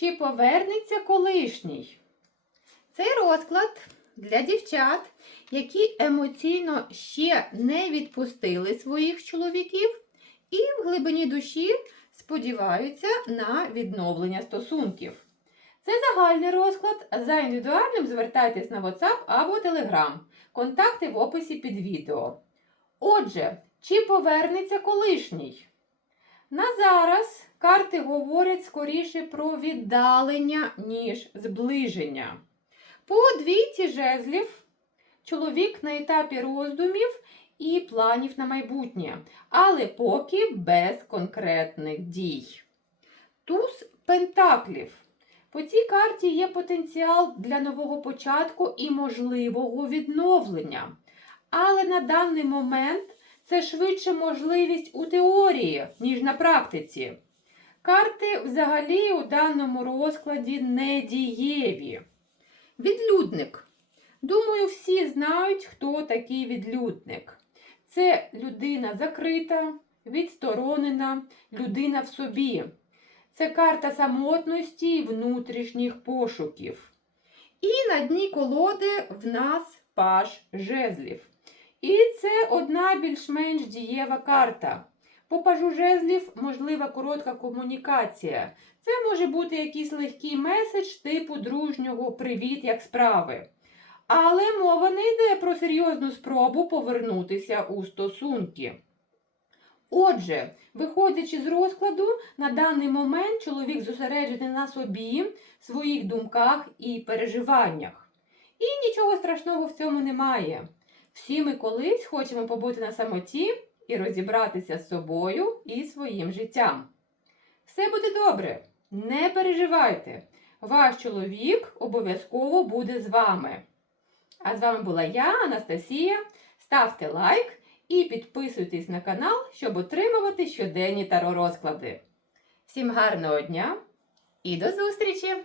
Чи повернеться колишній? Цей розклад для дівчат, які емоційно ще не відпустили своїх чоловіків і в глибині душі сподіваються на відновлення стосунків. Це загальний розклад. За індивідуальним звертайтесь на WhatsApp або Telegram. Контакти в описі під відео. Отже, чи повернеться колишній? На зараз карти говорять скоріше про віддалення, ніж зближення. По двійці жезлів чоловік на етапі роздумів і планів на майбутнє, але поки без конкретних дій. Туз пентаклів. По цій карті є потенціал для нового початку і можливого відновлення. Але на даний момент це швидше можливість у теорії, ніж на практиці. Карти взагалі у даному розкладі не дієві. Відлюдник. Думаю, всі знають, хто такий відлюдник. Це людина закрита, відсторонена, людина в собі. Це карта самотності і внутрішніх пошуків. І на дні колоди в нас паж жезлів. І це одна більш-менш дієва карта. По пажу жезлів можлива коротка комунікація. Це може бути якийсь легкий меседж типу дружнього Привіт, як справи. Але мова не йде про серйозну спробу повернутися у стосунки. Отже, виходячи з розкладу, на даний момент чоловік зосереджений на собі, своїх думках і переживаннях. І нічого страшного в цьому немає. Всі ми колись хочемо побути на самоті і розібратися з собою і своїм життям. Все буде добре, не переживайте. Ваш чоловік обов'язково буде з вами. А з вами була я, Анастасія. Ставте лайк і підписуйтесь на канал, щоб отримувати щоденні таро розклади. Всім гарного дня і до зустрічі!